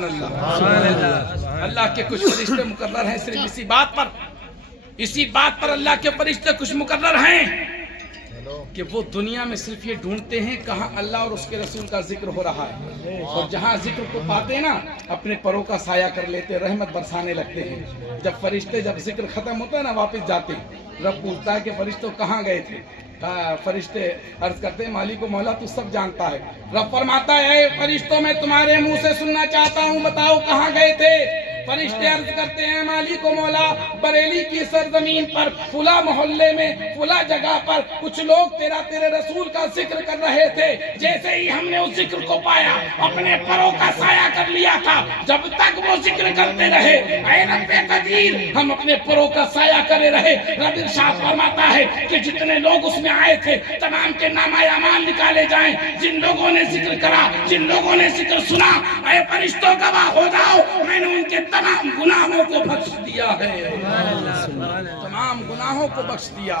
اللہ کے کچھ فرشتے مقرر ہیں صرف اسی بات پر اللہ کے فرشتے کچھ مقرر ہیں کہ وہ دنیا میں صرف یہ ڈھونڈتے ہیں کہاں اللہ اور اس کے رسول کا ذکر ہو رہا ہے، اور جہاں ذکر کو پاتے ہیں نا اپنے پروں کا سایہ کر لیتے، رحمت برسانے لگتے ہیں۔ جب ذکر ختم ہوتا ہے نا واپس جاتے ہیں، رب پوچھتا ہے کہ فرشتوں کہاں گئے تھے؟ فرشتے عرض کرتے ہیں مالک و مولا تو سب جانتا ہے۔ رب فرماتا ہے اے فرشتوں میں تمہارے منہ سے سننا چاہتا ہوں، بتاؤ کہاں گئے تھے؟ فرشتے عرض کرتے ہیں مالک و مولا بریلی کی سرزمین پر فلاں محلے میں فلاں جگہ پر کچھ لوگ تیرے رسول کا ذکر کر رہے تھے، جیسے ہی ہم نے اس ذکر کو پایا اپنے پروں کا سایہ کر لیا تھا، جب تک وہ ذکر کرتے رہے اے رب قدیر ہم اپنے پروں کا سایہ کرے رہے۔ رب ارشاد فرماتا ہے کہ جتنے لوگ اس میں آئے تھے تمام کے نامہ اعمال نکالے جائیں، جن لوگوں نے ذکر کرا، جن لوگوں نے ذکر سنا، اے فرشتوں گواہ ہو جاؤ میں نے ان کے تمام گناہوں کو بخش دیا ہے، تمام گناہوں کو بخش دیا۔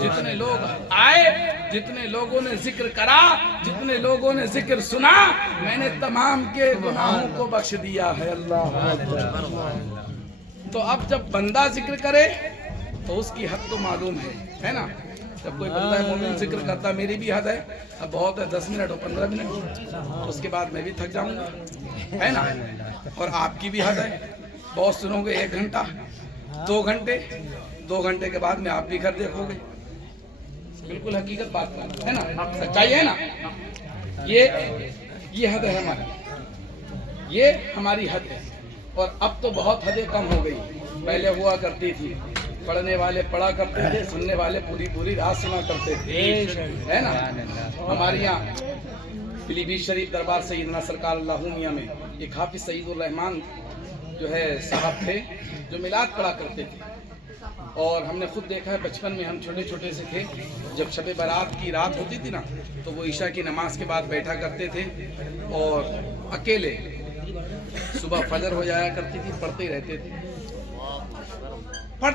جتنے لوگ آئے، جتنے لوگوں نے ذکر کرا، جتنے لوگوں نے ذکر سنا، میں نے تمام کے گناہوں کو بخش دیا ہے۔ اللہ تو اب جب بندہ ذکر کرے تو اس کی حد تو معلوم ہے نا؟ جب کوئی بندہ مومن ذکر کرتا میری بھی حد ہے، اب بہت ہے 10 منٹ اور 15 منٹ، اس کے بعد میں بھی تھک جاؤں گا، ہے نا؟ اور آپ کی بھی حد ہے، بہت سنو گے 1 گھنٹہ 2 گھنٹے، 2 گھنٹے کے بعد میں آپ بھی گھر دیکھو گے۔ بالکل حقیقت بات ہے نا، سچائی ہے نا؟ یہ حد ہے ہماری، یہ ہماری حد ہے۔ اور اب تو بہت حدیں کم ہو گئی، پہلے ہوا کرتی تھی پڑھنے والے پڑھا کرتے تھے، سننے والے پوری رات سنا کرتے تھے، ہے نا؟ ہمارے یہاں پیلی بھیت شریف دربار سیدنا سرکار اللہ میاں میں ایک حافظ سعید الرحمان جو ہے صاحب تھے جو میلاد پڑھا کرتے تھے، اور ہم نے خود دیکھا ہے بچپن میں ہم چھوٹے سے تھے، جب شب برات کی رات ہوتی تھی نا تو وہ عشاء کی نماز کے بعد بیٹھا کرتے تھے اور اکیلے صبح فجر ہو جایا کرتی تھی، پڑھتے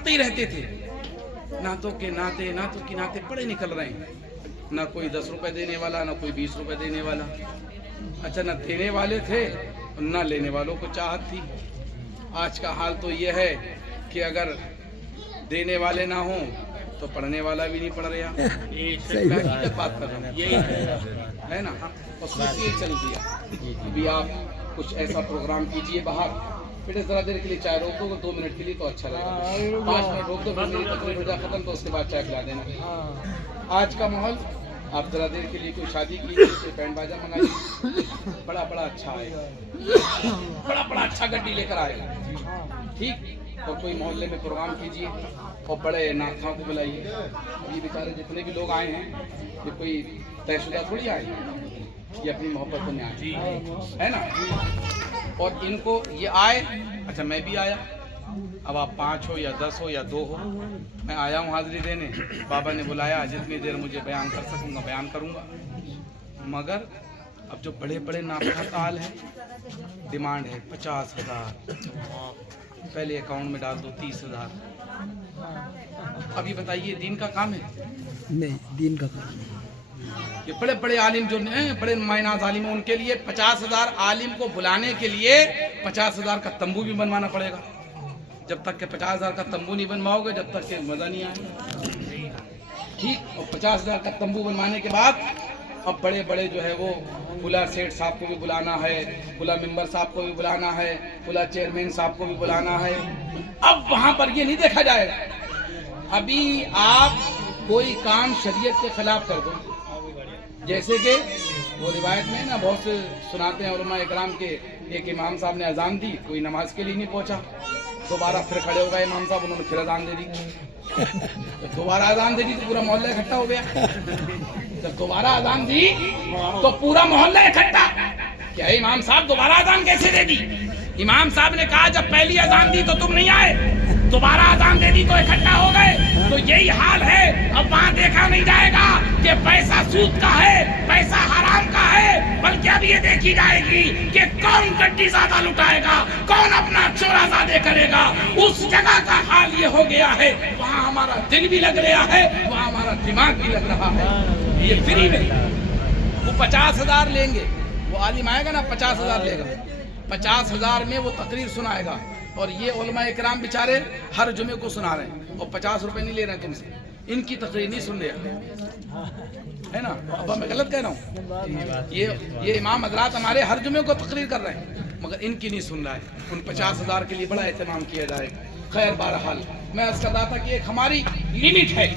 ہی رہتے تھے، نعتوں کے نعتے پڑے نکل رہے ہیں، نہ کوئی 10 روپے دینے والا، نہ کوئی 20 روپے دینے والا۔ اچھا نہ دینے والے تھے نہ لینے والوں کو چاہت تھی۔ آج کا حال تو یہ ہے کہ اگر دینے والے نہ ہوں تو پڑھنے والا بھی نہیں پڑھ رہا، بات کر رہا ہوں، ہے نا؟ اور سوچ یہ چل دیا ابھی آپ کچھ ایسا پروگرام کیجئے باہر، پھر ذرا دیر کے لیے چائے روک دو 2 منٹ کے لیے تو اچھا لگے گا، 5 منٹ روک دو، پھر میری تقریر ہو جائے ختم تو اس کے بعد چائے پلا دینا۔ آج کا ماحول آپ ذرا دیر کے لیے کوئی شادی کی کوئی بینڈ باجا منگائیے، بڑا اچھا آئے گا، بڑا اچھا گڈی لے کر آئے گا، ٹھیک؟ اور کوئی محلے میں پروگرام کیجئے اور بڑے نعتوں کو بلائیے۔ یہ بیچارے جتنے بھی لوگ آئے ہیں یہ کوئی طے شدہ تھوڑی آئے ہیں، یہ اپنی محبتوں میں آئے، ہے نا؟ اور ان کو یہ آئے، اچھا میں بھی آیا، اب آپ 5 ہو یا 10 ہو یا 2 ہو، میں آیا ہوں حاضری دینے، بابا نے بلایا، جتنی دیر مجھے بیان کر سکوں گا بیان کروں گا، مگر اب جو بڑے ناخواہ کال ہے ڈیمانڈ ہے 50,000، پہلے اکاؤنٹ میں ڈال دو 30,000۔ اب یہ بتائیے دین کا کام ہے؟ نہیں، دین کا کام۔ یہ بڑے عالم جو ہیں، بڑے مائناز عالم ہیں، ان کے لیے 50,000 عالم کو بلانے کے لیے 50,000 کا تمبو بھی بنوانا پڑے گا۔ جب تک کہ 50,000 کا تمبو نہیں بنواؤ گے جب تک کہ مزہ نہیں آئے گا، ٹھیک؟ اور 50,000 کا تمبو بنوانے کے بعد اب بڑے جو ہے وہ فلاں سیٹ صاحب کو بھی بلانا ہے، فلاں ممبر صاحب کو بھی بلانا ہے، فلاں چیئرمین صاحب کو بھی بلانا ہے۔ اب وہاں پر یہ نہیں دیکھا جائے گا ابھی آپ کوئی کام شریعت کے خلاف کر دو، جیسے کہ وہ روایت میں نا بہت سے سناتے ہیں علماء اکرام کے، ایک امام صاحب نے اذان دی، کوئی نماز کے لیے نہیں پہنچا، دوبارہ پھر کھڑے ہو گئے امام صاحب، انہوں نے پھر اذان دے دی، دوبارہ اذان دے دی تو پورا محلہ اکٹھا ہو گیا، جب دوبارہ اذان دی تو پورا محلہ اکٹھا، کیا امام صاحب دوبارہ اذان کیسے دے دی؟ امام صاحب نے کہا جب پہلی اذان دی تو تم نہیں آئے، دوبارہ اذان دے دی تو اکٹھا ہو گئے۔ تو یہی حال ہے، اب وہاں دیکھا نہیں جائے گا کہ پیسہ سود کا ہے، پیسہ حرام کا ہے، بلکہ اب یہ دیکھی جائے گی کہ کون گڈی زیادہ لٹائے گا، کون اپنا چورا زیادہ کرے گا۔ اس جگہ کا حال یہ ہو گیا ہے، وہاں ہمارا دل بھی لگ رہا ہے، وہاں ہمارا دماغ بھی لگ رہا ہے۔ یہ فری میں وہ 50,000 لیں گے، وہ عالم آئے گا نا 50,000 لے گا، 50,000 میں وہ تقریر سنائے گا، اور یہ علماء اکرام بیچارے ہر جمعے کو سنا رہے ہیں اور 50 روپے نہیں لے رہے ہیں تم سے، ان کی تقریر نہیں سن رہے ہے نا؟ اب میں غلط کہہ رہا ہوں؟ یہ امام حضرات ہمارے ہر جمعے کو تقریر کر رہے ہیں مگر ان کی نہیں سن رہا ہے، ان 50,000 کے لیے بڑا اہتمام کیا جائے۔ خیر بہرحال میں عرض کر رہا تھا کہ ایک ہماری لمٹ ہے،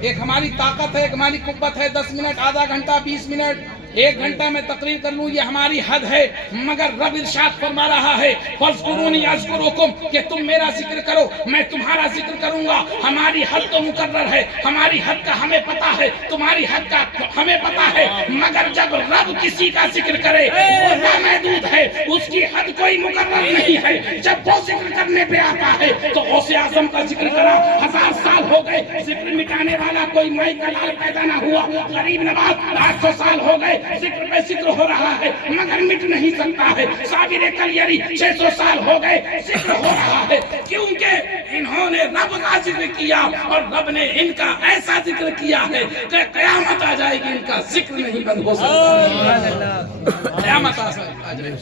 ایک ہماری طاقت ہے، ایک ہماری قوت ہے، 10 منٹ، آدھا گھنٹہ، 20 منٹ، 1 گھنٹہ میں تقریر کر لوں، یہ ہماری حد ہے، مگر رب ارشاد فرما رہا ہے فَاذْكُرُونِي أَذْكُرُكُمْ، کہ تم میرا ذکر کرو میں تمہارا ذکر کروں گا۔ ہماری حد تو مقرر ہے، ہماری حد کا ہمیں پتہ ہے، تمہاری حد کا ہمیں پتہ ہے، مگر جب رب کسی کا ذکر کرے وہ لامحدود ہے، اس کی حد کوئی مقرر نہیں ہے۔ جب وہ ذکر کرنے پہ آتا ہے تو غوث اعظم کا ذکر کرا، 1000 سال ہو گئے ذکر مٹانے والا کوئی مائی کا لال پیدا نہ ہوا، غریب نواز 800 سال ہو گئے ذکر پہ ذکر ہو رہا ہے مگر مٹ نہیں سکتا ہے، صابر کلیری 600 سال ہو گئے ذکر ہو رہا ہے، کیونکہ انہوں نے رب کا ذکر کیا اور رب نے ان کا ایسا ذکر کیا ہے کہ قیامت آ جائے گی ان کا ذکر نہیں بند ہو سکتا، قیامت آ جائے گی،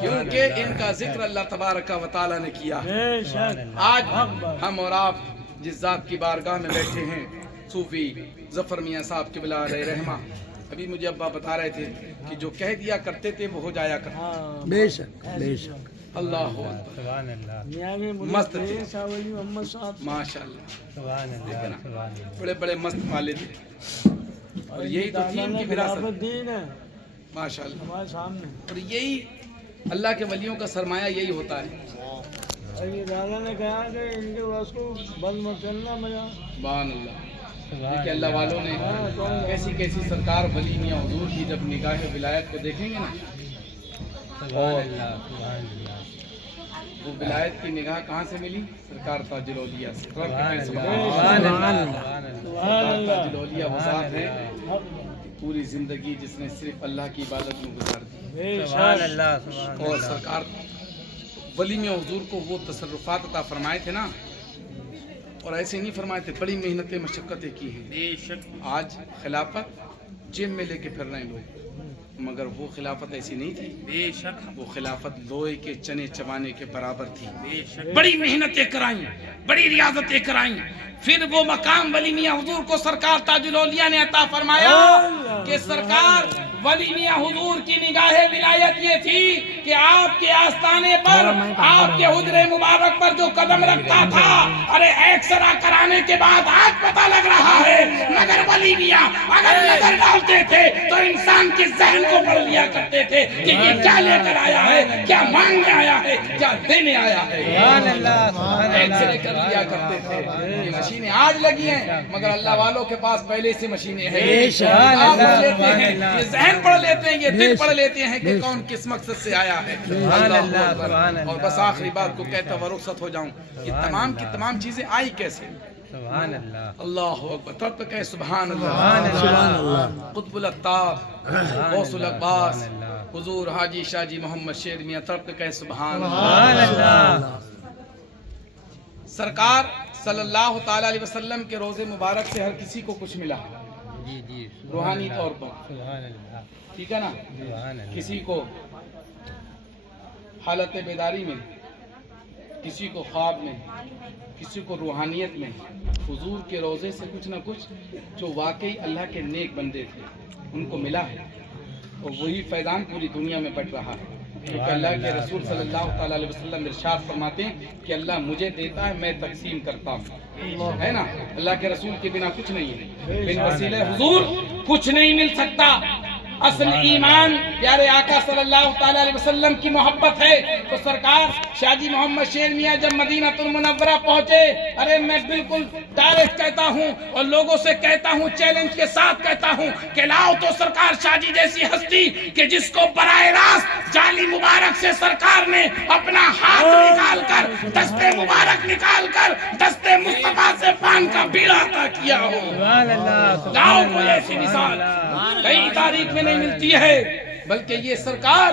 کیونکہ ان کا ذکر اللہ تبارک و تعالی نے کیا ہے۔ آج ہم اور آپ جس ذات کی بارگاہ میں بیٹھے ہیں، صوفی ظفر میاں صاحب قبلہ علیہ رحمہ، ابھی مجھے ابا بتا رہے تھے کہ جو کہہ دیا کرتے تھے وہ ہو جایا کرتا، بے شک بے شک، اللہ اکبر، مست تھے ماشاء اللہ، بڑے بڑے مست والے تھے، اور یہی تو تھی ان کی وراثت ماشاء اللہ، اور یہی اللہ کے ولیوں کا سرمایہ یہی ہوتا ہے۔ نے کہا کہ ان کے بس کو بند مت چلنا مجھا، سبحان اللہ، کہ اللہ والوں نے کیسی کیسی سرکار ولی میاں حضور کی جب نگاہ ولایت کو دیکھیں گے نا، اور وہ ولایت کی نگاہ کہاں سے ملی؟ سرکار تاج الاولیاء سے۔ سبحان اللہ، تاج الاولیاء وہ ذات ہے پوری زندگی جس نے صرف اللہ کی عبادت میں گزار دی، اور سرکار ولی میاں حضور کو وہ تصرفات عطا فرمائے تھے نا، اور ایسے نہیں فرمائے تھے، بڑی محنتیں مشقتیں کی ہیں۔ آج خلافت جیب میں لے کے پھر رہے ہیں لوگ، مگر وہ خلافت ایسی نہیں تھی، بے شک وہ خلافت لوہے کے چنے چبانے کے برابر تھی، بے شک بڑی محنتیں کرائیں، بڑی ریاضتیں کرائیں، پھر وہ مقام ولی میاں حضور کو سرکار تاج الاولیاء نے عطا فرمایا کہ سرکار ولی میاں حضور کی نگاہ ولایت یہ تھی کہ آپ کے آستانے پر، آپ کے حجرے مبارک پر جو قدم رکھتا تھا، ارے ایکسرا کرانے کے بعد آج پتہ لگ رہا ہے، مگر ولی میاں اگر نظر ڈالتے تھے تو انسان کے ذہن کو پڑھ لیا کرتے تھے کہ یہ کیا لے کر آیا ہے، کیا مانگنے آیا ہے، کیا دینے آیا ہے، ایکسرے کر لیا کرتے تھے۔ یہ مشینیں آج لگی ہیں مگر اللہ والوں کے پاس پہلے سے مشینیں ہیں، آپ پڑھ لیتے ہیں، یہ ذہن پڑھ لیتے ہیں، یہ دل پڑھ لیتے ہیں کہ کون کس مقصد سے آیا ہے۔ اللہ اکبر۔ اور بس آخری بات کو کہتا ہوا رخصت ہو جاؤں، یہ تمام کی تمام چیزیں آئی کیسے؟ سبحان اللہ، اللہ اکبر، تب تک کہے سبحان اللہ، قطب الاتاب، غوث الاقباس، حضور حاجی شاہ جی محمد شیر میاں، تب تک کہے سبحان اللہ۔ سرکار صلی اللہ تعالی علیہ وسلم کے روزے مبارک سے ہر کسی کو کچھ ملا، جی جی، روحانی طور پر، سبحان اللہ، ٹھیک ہے نا؟ سبحان اللہ، کسی کو حالت بیداری میں، کسی کو خواب میں، کسی کو روحانیت میں، حضور کے روزے سے کچھ نہ کچھ جو واقعی اللہ کے نیک بندے تھے ان کو ملا ہے، اور وہی فیضان پوری دنیا میں بٹ رہا ہے، کیونکہ اللہ کے رسول صلی اللہ تعالی علیہ وسلم ارشاد فرماتے ہیں کہ اللہ مجھے دیتا ہے میں تقسیم کرتا ہوں، ہے نا؟ اللہ کے رسول کے بنا کچھ نہیں ہے، بن وسیلہ حضور کچھ نہیں مل سکتا۔ اصل ایمان پیارے آقا صلی اللہ تعالی علیہ وسلم کی محبت ہے، تو سرکار شاہ جی محمد شیر میاں جب مدینہ المنورہ پہنچے، ارے میں بالکل ڈائریکٹ کہتا ہوں اور لوگوں سے کہتا ہوں، چیلنج کے ساتھ کہتا ہوں کہ لاؤ تو سرکار شاہ جی جیسی ہستی کہ جس کو براہ راست جالی مبارک سے سرکار نے اپنا ہاتھ نکال کر، دستے مبارک نکال کر، دستے مصطفیٰ سے پان کا بیڑا عطا کیا ہو۔ لاؤ کوئی ایسی مثال کئی تاریخ میں نہیں ملتی ہے، بلکہ یہ سرکار